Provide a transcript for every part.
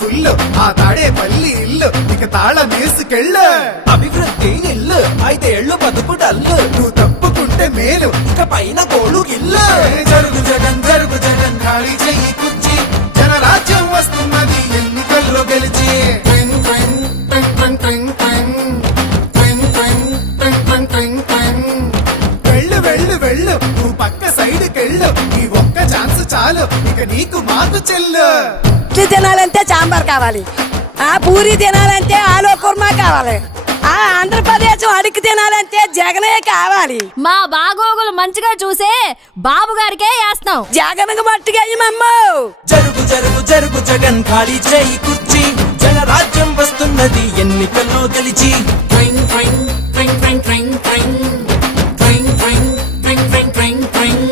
Full ఆ తాడేపల్లి ఇల్లు ఇక తాళం వేసుకెళ్ళు. అభివృద్ధి ఇల్లు 5 ఏళ్ళు బతుకు డల్లు నువ్వు తప్పుకుంటే మేలు ఇక పైన గోడు ఇల్లు. జరుగు జగన్ జరుగు జగన్ ఖాళీ చెయ్యి కుర్చీ జనరాజ్యం వస్తున్నది ఎన్నికల్లో గెలిచి. ట్వింగ్ ట్వింగ్ ట్వింగ్ ట్వింగ్ ట్వింగ్ ట్వింగ్ ట్వింగ్ ట్వింగ్ ట్వింగ్ ట్వింగ్ ట్వింగ్. వెళ్ళు వెళ్ళు వెళ్ళు నువ్వు పక్క సైడ్కెళ్ళు ఈ ఒక్క ఛాన్స్ చాలు ఇక నీకు మాకు చెల్లు. ఇడ్లీ తినాలంటే సాంబార్ కావాలి, ఆ పూరి తినాలంటే ఆలు కుర్మా కావాలి, ఆ ఆంధ్రప్రదేశ్ అడిగి తినాలంటే జగనే కావాలి. మా బాగోగులు మంచిగా చూసే బాబు గారికే వేస్తాం. జగన్కు మట్టిగా జరుగు జరుగు జరుగు జగన్ ఖాళీ చేయి కుర్చీ జనరాజ్యం వస్తున్నది ఎన్నికల్లో గెలిచి. ట్వింగ్ ట్వింగ్ ట్వింగ్ ట్వింగ్ ట్వింగ్ ట్వింగ్ ట్వింగ్ ట్వింగ్ ట్వింగ్ ట్వింగ్ ట్వింగ్ ట్వింగ్.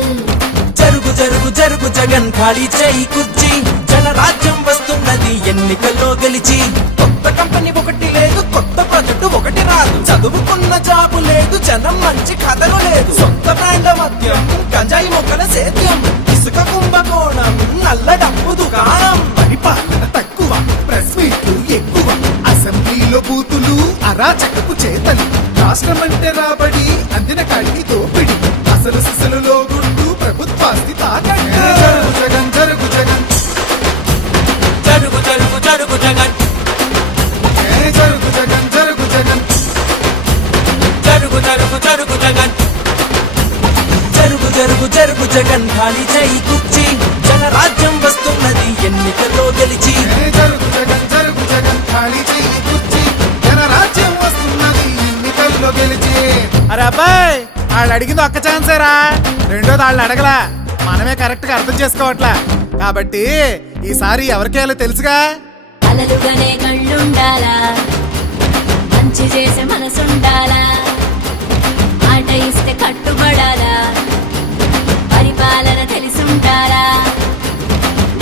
జరుగు జరుగు జరుగు జగన్ ఖాళీ చేయి కుర్చీ జనరాజ్యం వస్తున్నది ఎన్నికల్లో గెలిచి. కొత్త కంపెనీ ఒకటి లేదు, కొత్త ప్రాజెక్టు ఒకటి రాదు, చదువుకున్న జాబు లేదు, జనం మంచి కథలు లేదు, సొంత బ్రాండ్ మద్యం గంజాయి మొక్కల సేద్యం, ఇసుక కుంభకోణం నల్ల డబ్బు దుకాణం. పరిపాలన తక్కువ ప్రెస్ మీట్లు ఎక్కువ అసెంబ్లీలో బూతులు అరాచకపు చేతలు రాష్ట్రమంటే రాబడి అందిన కాడికి దోపిడి అసలు సిసలులో గుండు ప్రభుత్వాస్తి తాకట్టు. జరుగు జగన్ జరుగు జగన్ జరుగు జరుగు జరుగు జగన్ జరుగు జగన్ జరుగు జగన్ జరుగు జరుగు జరుగు జగన్ జరుగు జరుగు జరుగు జగన్ ఖాళీ చేయి కుర్చీ జనరాజ్యం వస్తున్నది ఎన్నికల్లో గెలిచి. జరుగు జగన్ జరుగు జగన్ ఖాళీ చెయ్యి కుర్చీ జనరాజ్యం వస్తున్నది ఎన్నికల్లో గెలిచి. అరే అబ్బాయి వాళ్ళు అడిగింది ఒక్క ఛాన్సేరా, రెండోది వాళ్ళు అడగలా, మనమే కరెక్ట్ గా అర్థం చేసుకోవట్లా. కాబట్టి ఈసారి ఎవరికేయాలో తెలుసుగా. అలలుగానే కళ్ళుండాలా, మంచి చేసే మనసుండాలా, మాట ఇస్తే కట్టుబడాలా, పరిపాలన తెలిసుండాలా,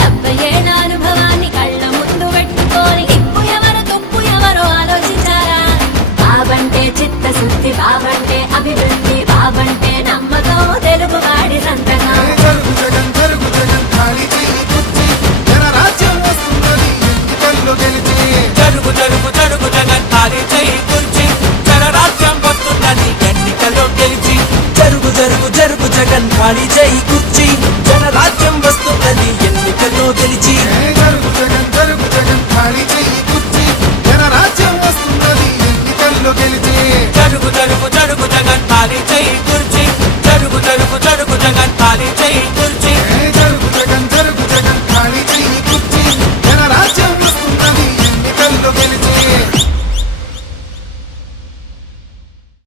70 ఏళ్ళ అనుభవాన్ని కళ్ళ ముందు పెట్టుకొని ఇప్పు ఎవరు తుప్పు ఎవరో ఆలోచించాలా. బాబంటే చిత్తశుద్ధి, బాబంటే అభివృద్ధి, బాబంటే నమ్మకం, తెలుగువాడి సంతకం. జరుగు జగన్ జరుగు జగన్ ఖాళీ చెయ్యి కుర్చీ జనరాజ్యం వస్తున్నది ఎన్నికల్లో గెలిచి. జరుగు జరుగు జరుగు జగన్ ఖాళీ చేయి కుర్చీ జనరాజ్యం వస్తున్నది ఎన్నికల్లో గెలిచి. జరుగు జరుగు జరుగు జగన్ ఖాళీ చేయి కుర్చీ జనరాజ్యం వస్తున్నది ఎన్నికల్లో గెలిచి. జరుగు జగన్ జరుగు జగన్ ఖాళీ చెయ్యి కుర్చీ జనరాజ్యం వస్తున్నది ఎన్నికల్లో గెలిచి.